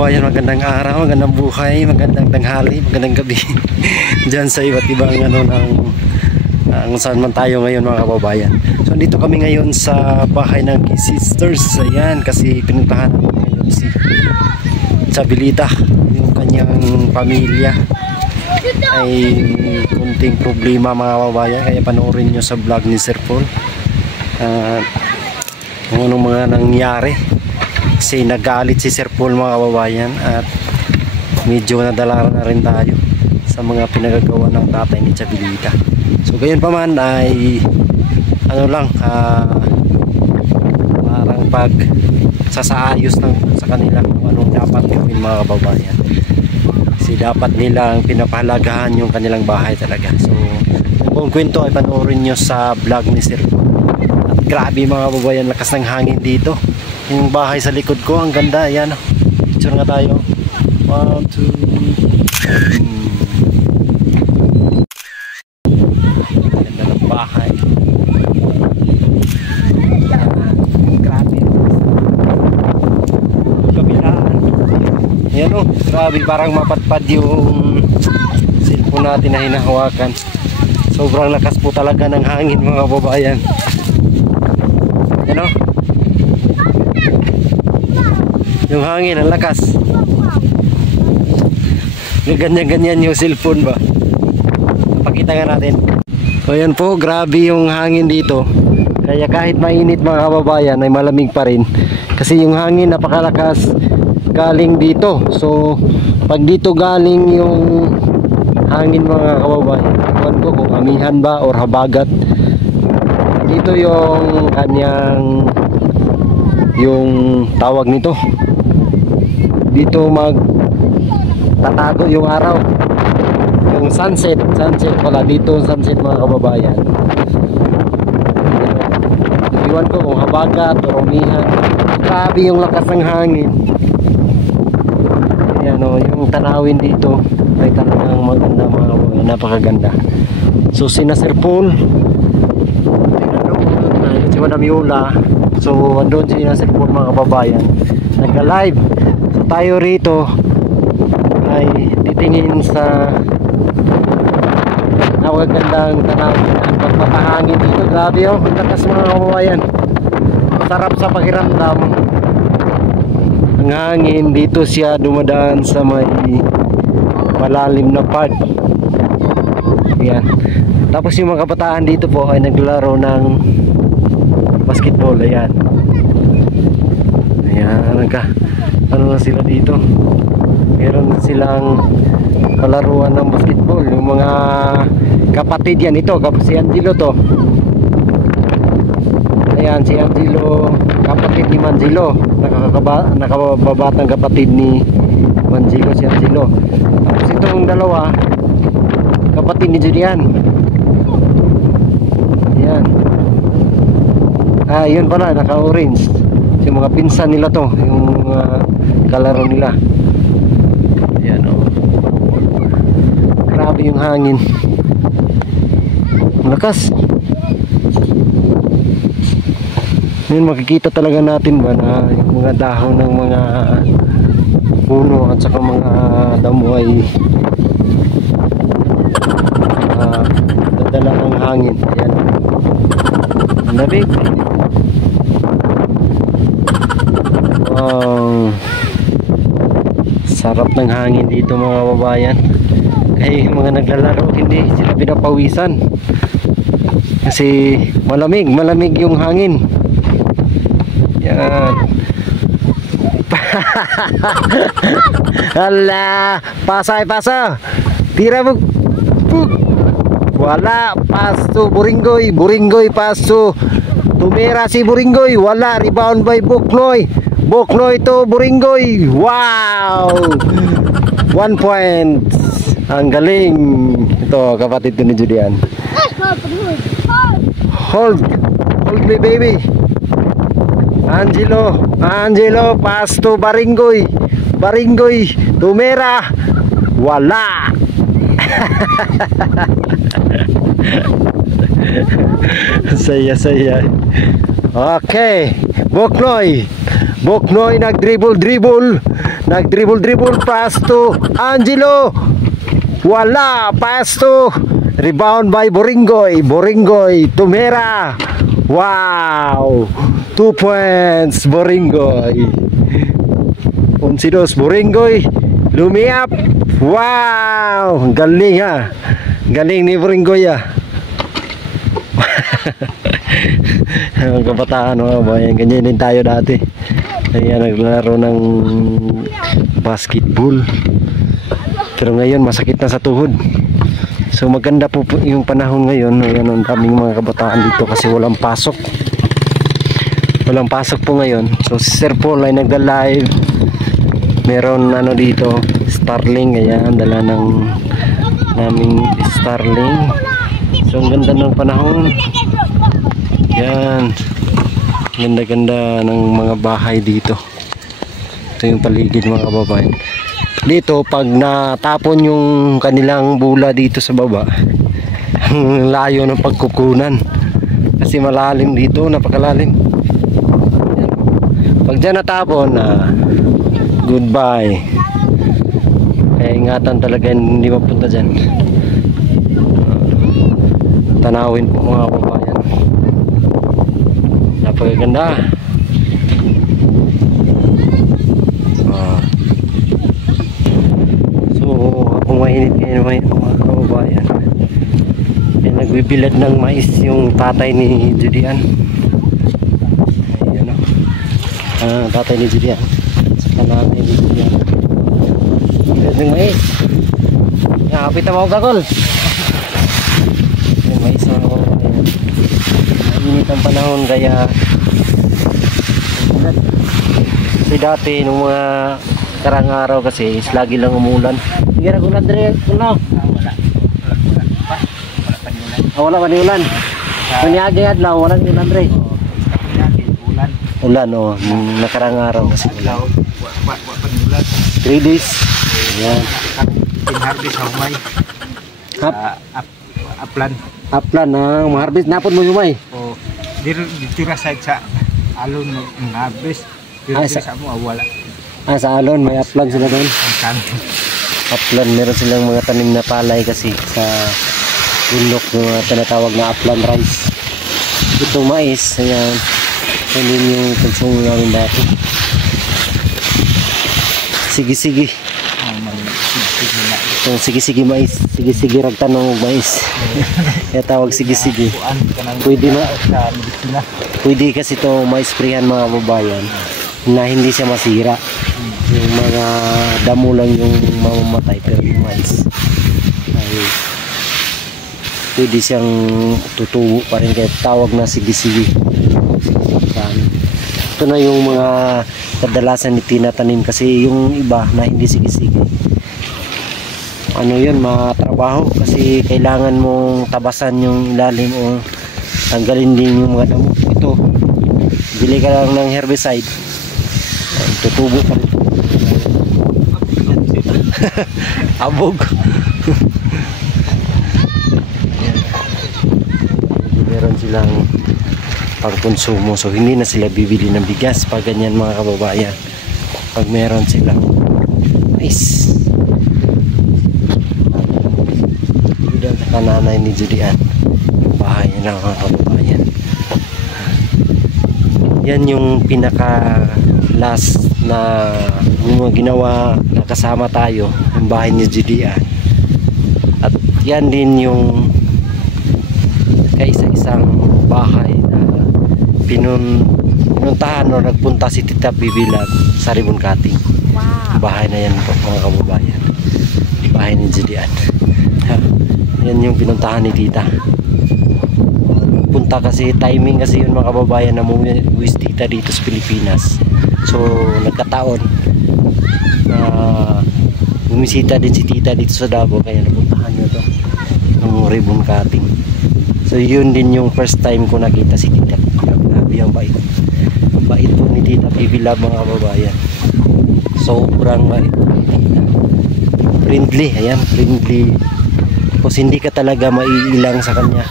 Kababayan, magandang araw, magandang buhay, magandang tanghali, magandang gabi dyan sa iba't ibang kung saan man tayo ngayon mga kababayan. So dito kami ngayon sa bahay ng sisters. Ayan, kasi pinuntahan namin ngayon si Chabilita. Yung kanyang pamilya ay kunting problema mga kababayan, kaya panoorin nyo sa vlog ni Sir Paul kung anong mga nangyari. Kasi nagalit si Sir Paul mga kababayan, at medyo nadala na rin tayo sa mga pinagagawa ng tatay ni Chabilita. So gayon pa man ay parang pag sasaayos sa kanila kung anong dapat gawin mga kababayan. Kasi dapat nilang pinapahalagahan yung kanilang bahay talaga. So buong kwento ay panoorin nyo sa vlog ni Sir Paul. At grabe mga kababayan, lakas ng hangin dito. Yung bahay sa likod ko, ang ganda. Ayan, picture nga tayo. 1, 2. Ganda ng bahay. Grabe. Kabilaan. Ayan o, grabe, parang mapatpad yung cellphone natin na hinahawakan. Sobrang lakas po talaga ng hangin mga babayan. Ayan o, yung hangin, ang lakas. Ganyan-ganyan yung cellphone ba. Pakita nga natin. So yan po, grabe yung hangin dito. Kaya kahit mainit mga kababayan ay malamig pa rin. Kasi yung hangin napakalakas galing dito. So pag dito galing yung hangin mga kababayan, ewan ko kung amihan ba or habagat. Dito yung kanyang tawag nito. Dito tatago yung araw, yung sunset pala dito, sunset mga kababayan. Iwan ko kung habagat o umihan. Grabe yung lakas ng hangin. Ayan o, yung tanawin dito ay talagang maganda mga kababayan, napakaganda. So sina Sir Paul, si Madam Yola, so andun sina Sir Paul mga kababayan, nagka-live. So tayo rito ay titingin sa napakagandang tanawin at pagpapahangin dito. Grabe oh, ang lakas mga kababayan, sarap sa pakiramdam. Ang hangin dito siya dumadaan sa may malalim na part. Ayan. Tapos yung mga kabataan dito po ay naglalaro ng basketball. Ayan. Ayan, ano na sila dito. Meron silang palaruan ng basketball. Yung mga kapatid yan. Ito, si Angelo to. Ayan, si Angelo, kapatid ni Manzilo. Nakababatang kapatid ni Manzilo, si Angelo. Tapos itong dalawa, kapatid ni Julian. Ayan. Yun pala, naka-orange. Yung mga pinsan nila to, yung kalaro nila. Ayan o. Grabe yung hangin. Lakas. Ngayon makikita talaga natin ba na yung mga dahon ng mga puno at saka mga damo ay dadala ng hangin. Ayan. Lamig. Sarap ng hangin dito mga kababayan. Kaya yung mga naglalaro hindi sila pinapawisan kasi malamig yung hangin. Yan. Hala, pasa tira mo. Wala, paso, buringgoy paso. Tumira si Buringgoy. Wala. Rebound by Buknoy. Buknoy to Buringgoy. Wow! 1 point. Ang galing. Ito, kapatid ko ni Julian. Hold. Hold me, baby. Angelo, pass to Baringgoy. Baringgoy, tumira. Wala. Saya. Okay. Buknoy nag-dribble. Pass to Angelo. Wala. Pass to. Rebound by Boringgoy, tumira. Wow. 2 points, Boringgoy. 11-2, Boringgoy. Lumiap. Wow. Galing ha. Galing ni Boringgoy ha. Ang kabataan mga bayan. Ganyan din tayo dati. Ayan, naglaro ng basketball. Pero ngayon masakit na sa tuhod. So maganda po yung panahon ngayon. Ayan, ang daming mga kabataan dito kasi walang pasok. Walang pasok po ngayon. So si Sir Paul ay nagda-live. Meron ano dito, Starlink. Ayan, dala ng naming Starlink. So ang ganda ng panahon. Yan. Ganda-ganda ng mga bahay dito. Ito yung paligid mga kababayan. Dito pag natapon yung kanilang bula dito sa baba, ang layo ng pagkukunan. Kasi malalim dito, napakalalim. Yan. Pag dyan natapon, goodbye. Kaya ingatan talaga hindi mapunta dyan. Tanawin po mga kababayan. Napakaganda. So kung mainit ngayon mga kababayan, nagbibilad ng mais yung tatay ni Julian. Ayan o. Tatay ni Julian. Saka nanay ni Julian. Bilad ng mais. Nakapit na mga kakol. Yung mais mga kababayan. Mainit ang panahon kaya kasi dati nung mga karang araw kasi is lagi lang umulan. Sige na ulan dire, kuno. Wala pa ni ulan. Kunyagi adlaw wala ni ulan dire. Ulan oh, nakarang araw kasi ulan. 3 days. Yan. Harvest humay. Aplan na harvest napon mo humay. Oh, dito ra sa alon ng harvest. Dito sa mo wala. Sa alon may aplan sila doon. Aplan, meron silang mga tanim na palay kasi sa bundok ng tinatawag na upland rice. Itong mais, ayan. Yan yung konsumo namin dati. Sige-sige. Itong sige-sige mais. Sige-sige ragtanong mais. Kaya tawag sige-sige. Pwede kasi ito mais-sprayan mga babayan na hindi siya masira. Yung mga damo lang yung mamamatay, pero yung mais ay pwede siyang tutubo pa rin, kaya tawag na sige-sige. Ito na yung mga kadalasan ni tinatanim kasi yung iba na hindi sige-sige, ano yun, matrabaho kasi kailangan mong tabasan yung ilalim o tanggalin din yung mga damo. Ito, bili ka lang ng herbicide, tutubo pa rin. Abog. Meron silang pangkonsumo, so hindi na sila bibili ng bigas pag ganyan mga kababayan. Pag meron silang mais. Dito sa kananay ni Julian, yung bahay niya mga kababayan. Yan yung pinaka last na ginawa na kasama tayo, yung bahay ni Julian. At yan din yung kaisa-isang bahay na pinuntahan o nagpunta si Tita Bibilag sa ribbon cutting. Wow. Bahay na yan po mga kababayan, bahay ni Julian. Yan yung pinuntahan ni Tita. pumunta kasi timing kasi yun mga kababayan na umuwi si tita dito sa Pilipinas. So nagkataon na bumisita din si tita dito sa Davao, kaya napuntahan nyo to ng ribbon cutting. So yun din yung first time ko nakita si tita. Grabe ang bait. Ang bait po ni tita Baby Love mga kababayan. Sobrang bait po ni tita. Friendly, ayan, friendly. Tapos hindi ka talaga maiilang sa kanya.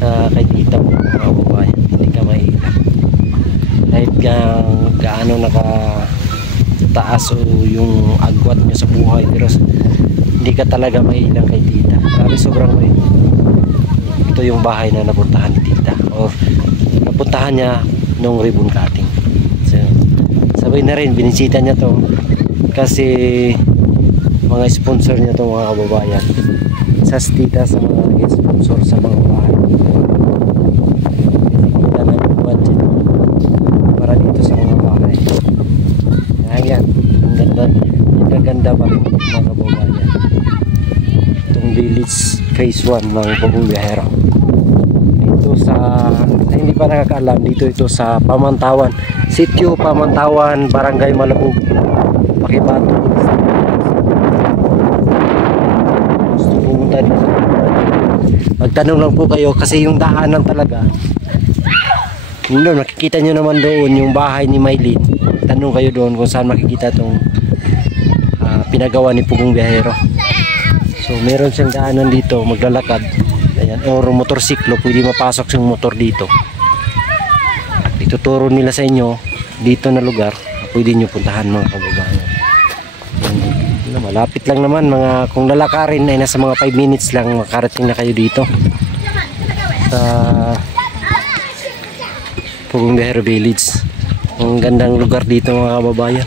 Sa kay tita mo mga kababayan, hindi ka maiilang. Kahit gaano nakataas o yung agwat nyo sa buhay, pero hindi ka talaga maiilang kay tita. Grabe, sobrang bait. Ito yung bahay na napuntahan ni tita, o napuntahan niya nung ribbon cutting. So, sabay na rin binisita niya to kasi mga sponsor niya to mga kababayan. Sa tita sa mga sponsor sa mga bahay. Kita na yung budget para dito sa mga bahay. Ayan, ang ganda pa rin mga kababayan. Itong village phase 1 ng Pugong Biyahero. Dito sa hindi pa nakakaalam, dito ito sa Pamantawan, Sitio Pamantawan, Barangay Malabog, Pakibato. Gusto pumunta dito, magtanong lang po kayo kasi yung daanan talaga doon, makikita nyo naman doon yung bahay ni Maylin. Tanong kayo doon kung saan makikita itong pinagawa ni Pugong Biyahero. So meron siyang daanan dito, maglalakad. Ayan, or motorsiklo, pwede mapasok yung motor dito. Ituturo nila sa inyo dito na lugar, pwede nyo puntahan mga kababayan. Malapit lang naman, mga kung lalakarin ay nasa mga 5 minutes lang makarating na kayo dito sa Pugong Biyahero Village. Ang gandang lugar dito mga kababayan.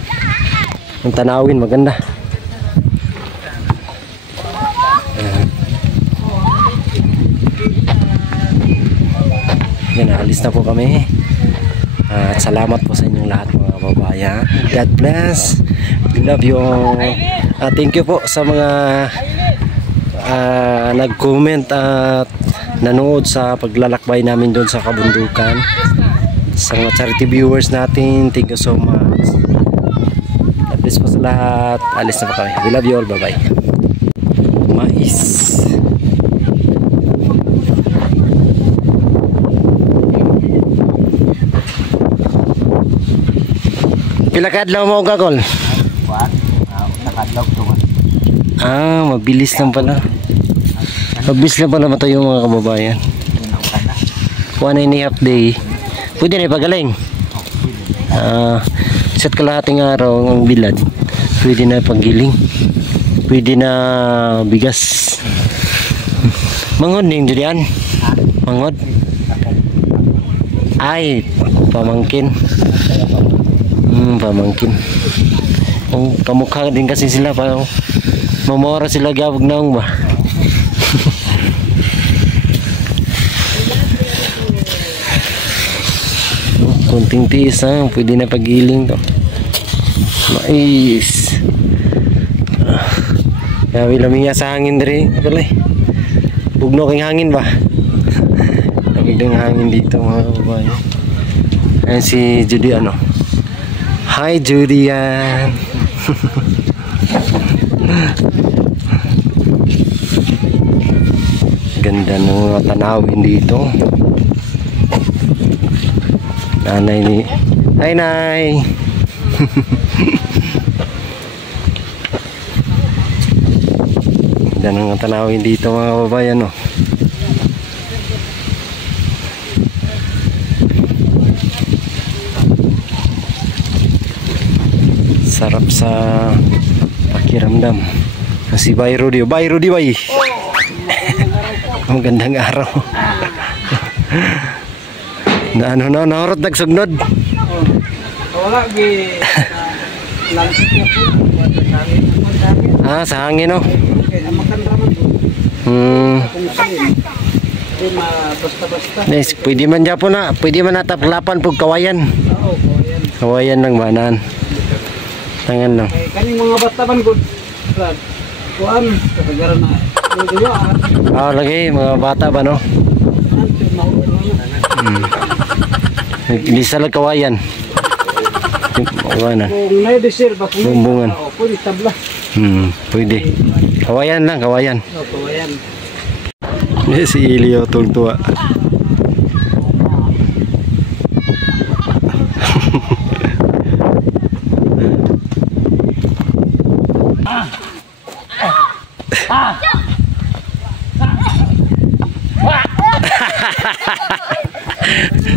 Ang tanawin maganda. Yan, alis na po kami. At salamat po sa inyong lahat mga kababayan. God bless. We love you all. Thank you po sa mga nag-comment at nanood sa paglalakbay namin doon sa kabundukan. Sa mga charity viewers natin, thank you so much. God bless po sa lahat. Alis na po kami. We love you all. Bye bye. Mais. Pila ka adlaw mo gagol? Mabilis lang pala. Mabilis lang pala matayo mga kababayan. 1.5 day. Pwede na ipagaling. Isa't kalahating araw ang bilad. Pwede na panggiling. Pwede na bigas. Mangod na yung durian. Mangod. Ay, pamangkin. Pamangkin. Kamukha din kasi sila. Mamora sila gabog naong ba. Kunting tiis ha, pwede na pagiling to. Mais. Kaya lamiya sa hangin diri. Bugno king hangin ba? Nabiglang hangin dito mga kababayan. Ayan si Judy ano. Hi Judian. Ganda ng mga tanawin dito. Nanay ni Hi Nay. Ganda ng tanawin dito mga kababayan no. Sarap sa pakiramdam. Si Bay Rudy. Bay Rudy bay. Ang gandang araw. Na ano na naorot nagsugnod. Wala gi langsat na po. Sa hangin no. Basta-basta. Nice, pwede man dyan po na. Pwede man nataplapan po kawayan. Oo, kawayan. Kawayan ng manan. Tangan lang. Kaning mga bataban gud. Kuan, kasagaran na. Lagi mga bata ba no? Hindi sa kawayan. Kawayan. Kung may desir ba kung Bumbungan. pwede tabla. Pwede. Kawayan lang, kawayan. Kawayan. Si Ilio tuwa.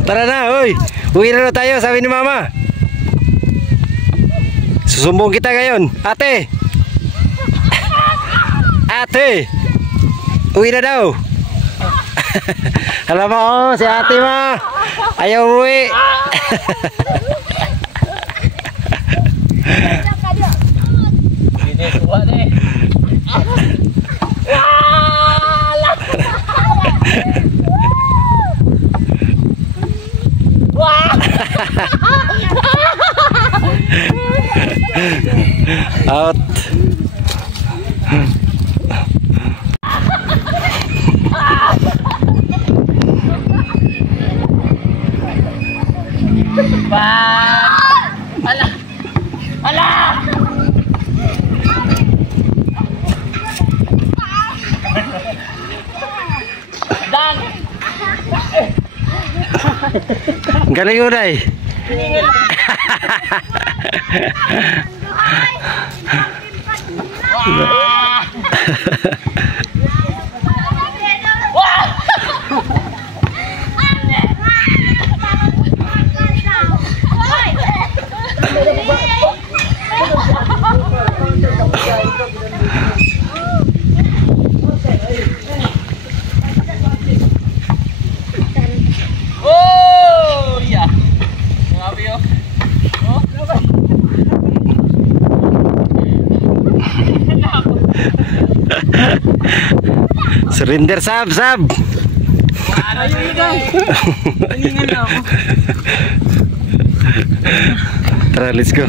Tara na, uy. Uwi na tayo, sabi ni mama. Susumbong kita ngayon. Ate. Ate. Uwi na daw. Alam mo, si ate ma. Ayaw uwi. Out. Ala! Ala! Dan! Galing mo day. Oh, iya. Grabe yun. Oh, grabe. Surrender sab. Ayun mo daw. Talingan na ako. Tara, let's go.